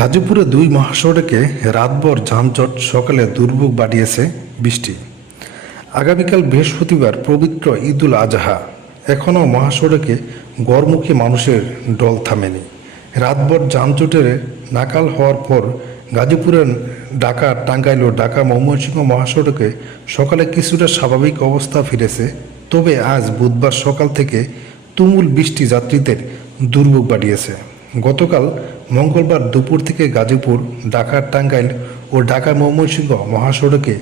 গাজীপুরে দুই মহাসড়কে রাতভর যানজট, সকালে দুর্ভোগ বাড়িয়েছে বৃষ্টি। আগামীকাল বৃহস্পতিবার পবিত্র ঈদুল আজহা, এখনও মহাসড়কে গড়মুখী মানুষের ঢল থামেনি। রাতভর যানজটের নাকাল হওয়ার পর গাজীপুরের ঢাকা টাঙ্গাইল ও ঢাকা ময়মনসিংহ মহাসড়কে সকালে কিছুটা স্বাভাবিক অবস্থা ফিরেছে। তবে আজ বুধবার সকাল থেকে তুমুল বৃষ্টি যাত্রীদের দুর্ভোগ বাড়িয়েছে। গতকাল মঙ্গলবার দুপুর থেকে গাজীপুর, ঢাকা টাঙ্গাইল ও ঢাকা ময়মনসিংহ মহাসড়কে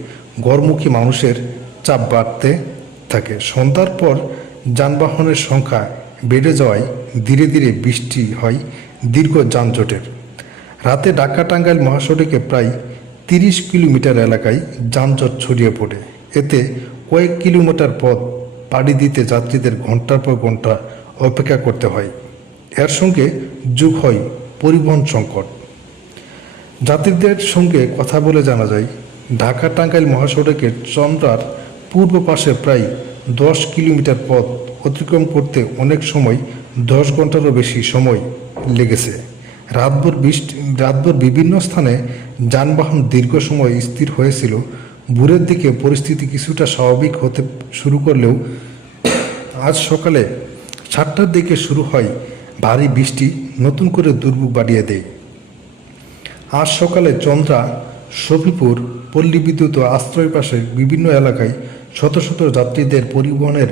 গড়মুখী মানুষের চাপ বাড়তে থাকে। সন্ধ্যার পর যানবাহনের সংখ্যা বেড়ে যাওয়ায় ধীরে ধীরে বৃষ্টি হয় দীর্ঘ যানজটের। রাতে ঢাকা টাঙ্গাইল মহাসড়কে প্রায় 30 কিলোমিটার এলাকায় যানজট ছড়িয়ে পড়ে। এতে কয়েক কিলোমিটার পথ পাড়ি দিতে যাত্রীদের ঘন্টার পর ঘন্টা অপেক্ষা করতে হয়। এর সঙ্গে যোগ হয় পরিবহন সংকট। যাত্রীদের সঙ্গে কথা বলে জানা যায়, ঢাকা টাঙ্গাইল মহাসড়কের চন্দ্রার পূর্ব পাশে প্রায় 10 কিলোমিটার পথ অতিক্রম করতে অনেক সময় 10 ঘন্টারও বেশি সময় লেগেছে। রাতভর বিভিন্ন স্থানে যানবাহন দীর্ঘ সময় স্থির হয়েছিল। ভোরের দিকে পরিস্থিতি কিছুটা স্বাভাবিক হতে শুরু করলেও আজ সকালে 7টার দিকে শুরু হয় ভারী বৃষ্টি, নতুন করে দুর্ভোগ বাড়িয়ে দেয়। আজ সকালে চন্দ্রা, শফিপুর, পল্লী বিদ্যুৎ ও আশ্রয় পাশের বিভিন্ন এলাকায় শত শত যাত্রীদের পরিবহনের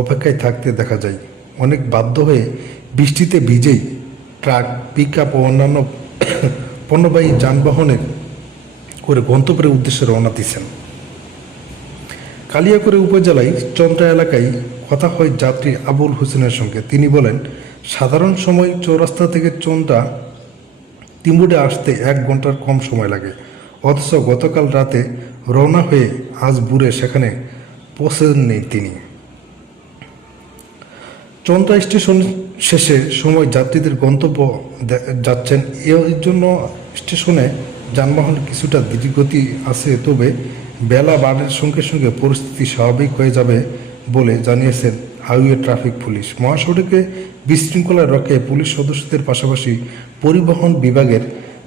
অপেক্ষায় থাকতে দেখা যায়। অনেক বাধ্য হয়ে বৃষ্টিতে ভিজেই ট্রাক, পিকআপ ও অন্যান্য পণ্যবাহী যানবাহনে করে গন্তব্যের উদ্দেশ্যে রওনা দিচ্ছেন। কালিয়াকৈর উপজেলায় চন্দ্রা এলাকায় কথা হয় যাত্রী আবুল হোসেনের সঙ্গে। তিনি বলেন, সাধারণ সময় চৌরাস্তা থেকে চন্দ্রা তিমুরে আসতে 1 ঘন্টার কম সময় লাগে। অথচ গতকাল রাতে রওনা হয়ে আজ ভোরে সেখানে পৌঁছেননি তিনি। চন্দ্রা স্টেশন শেষে সময় যাত্রীদের গন্তব্য যাচ্ছেন। এর জন্য স্টেশনে যানবাহন কিছুটা ধীরগতি আছে, তবে বেলা বাড়ার সঙ্গে সঙ্গে পরিস্থিতি স্বাভাবিক হয়ে যাবে বলে জানিয়েছেন হাইওয়ে ট্রাফিক পুলিশ। মহাসড়কে বিশৃঙ্খলা রক্ষায় পুলিশ সদস্যদের পাশাপাশি পরিবহন বিভাগের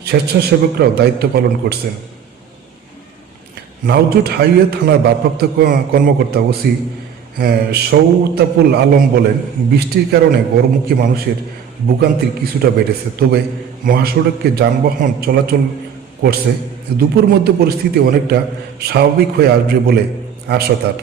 স্বেচ্ছাসেবকরাও দায়িত্ব পালন করছেন। নাওজুট হাইওয়ে থানার ভারপ্রাপ্ত কর্মকর্তা ওসি শওতাপুল আলম বলেন, বৃষ্টির কারণে গড়মুখী মানুষের ভোগান্তি কিছুটা বেড়েছে, তবে মহাসড়কে যানবাহন চলাচল করছে। দুপুর মধ্যে পরিস্থিতি অনেকটা স্বাভাবিক হয়ে আসবে বলে আশা তার।